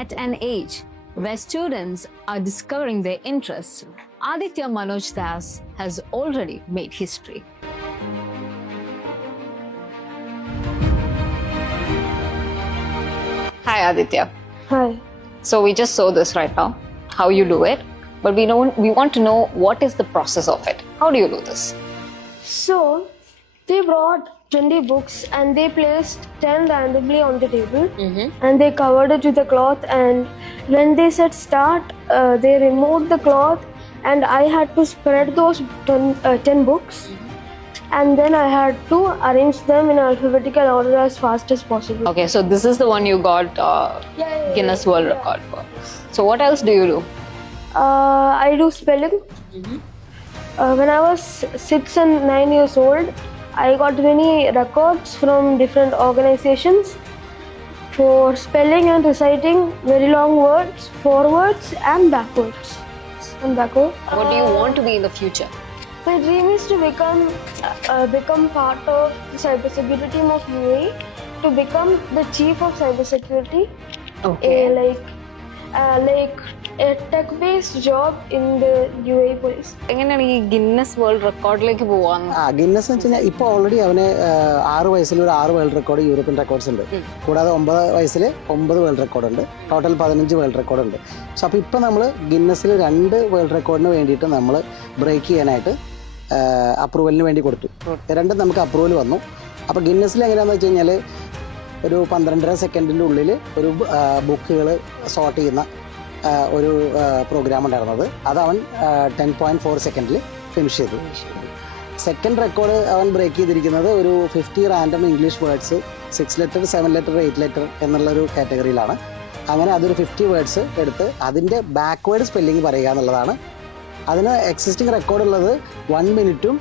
At an age where students are discovering their interests, Aditya Manoj Das has already made history. Hi Aditya. Hi. So we just saw this right now, how you do it, but we want to know what is the process of it. How do you do this? So, they brought 20 books and they placed 10 randomly on the table and they covered it with a cloth, and when they said start, they removed the cloth and I had to spread those 10 books and then I had to arrange them in alphabetical order as fast as possible. Okay, so this is the one you got Guinness World Record for. So what else do you do? I do spelling. When I was 6 and 9 years old, I got many records from different organizations for spelling and reciting very long words, forwards and backwards. What do you want to be in the future? My dream is to become part of the cybersecurity team of UAE, to become the chief of cybersecurity. Okay. Like a tech-based job in the UAE police. എങ്ങനെയാണ് ഈ Guinness world റെക്കോർഡിലേക്ക് പോവാന്ന്? ഗിന്നസ് എന്ന് വെച്ച് കഴിഞ്ഞാൽ ഇപ്പോൾ ഓൾറെഡി അവന് 6 വയസ്സിൽ ഒരു 6 വേൾഡ് റെക്കോർഡ് യൂറോപ്യൻ റെക്കോർഡ്സ് ഉണ്ട്. കൂടാതെ 9 വയസ്സിൽ 9 വേൾഡ് റെക്കോർഡ് ഉണ്ട്. ടോട്ടൽ 15 വേൾഡ് റെക്കോർഡ് ഉണ്ട്. സോ അപ്പോൾ ഇപ്പോൾ നമ്മൾ ഗിന്നസിൽ 2 വേൾഡ് റെക്കോർഡിന് വേണ്ടിയിട്ട് നമ്മൾ ബ്രേക്ക് ചെയ്യാനായിട്ട് അപ്രൂവലിന് വേണ്ടി കൊടുത്തു. രണ്ടും നമുക്ക് അപ്രൂവൽ വന്നു. അപ്പോൾ ഗിന്നസിൽ എങ്ങനെയാണെന്ന് വെച്ച് കഴിഞ്ഞാൽ ഒരു 12.5 സെക്കൻഡിൻ്റെ ഉള്ളിൽ ഒരു ബുക്കുകൾ സോർട്ട് ചെയ്യുന്ന ഒരു പ്രോഗ്രാം ഉണ്ടായിരുന്നത്. അത് അവൻ 10.4 സെക്കൻഡിൽ ഫിനിഷ് ചെയ്തു. സെക്കൻഡ് റെക്കോർഡ് അവൻ ബ്രേക്ക് ചെയ്തിരിക്കുന്നത് ഒരു 50 റാൻഡം ഇംഗ്ലീഷ് വേർഡ്സ് 6 ലെറ്റർ 7 ലെറ്റർ 8 ലെറ്റർ എന്നുള്ളൊരു കാറ്റഗറിയിലാണ്. അങ്ങനെ അതൊരു 50 വേർഡ്സ് എടുത്ത് അതിൻ്റെ ബാക്ക്വേർഡ് സ്പെല്ലിങ് പറയുക എന്നുള്ളതാണ്. അതിന് എക്സിസ്റ്റിംഗ് റെക്കോർഡ് ഉള്ളത് 1 മിനിറ്റും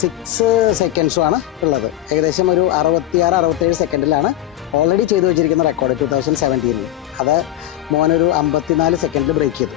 6 സെക്കൻഡ്സുമാണ് ഉള്ളത്. ഏകദേശം ഒരു 66-67 സെക്കൻഡിലാണ് ഓൾറെഡി ചെയ്തു വെച്ചിരിക്കുന്ന റെക്കോർഡ് 2017. അത് മോനൊരു 54 സെക്കൻഡിൽ ബ്രേക്ക് ചെയ്തു.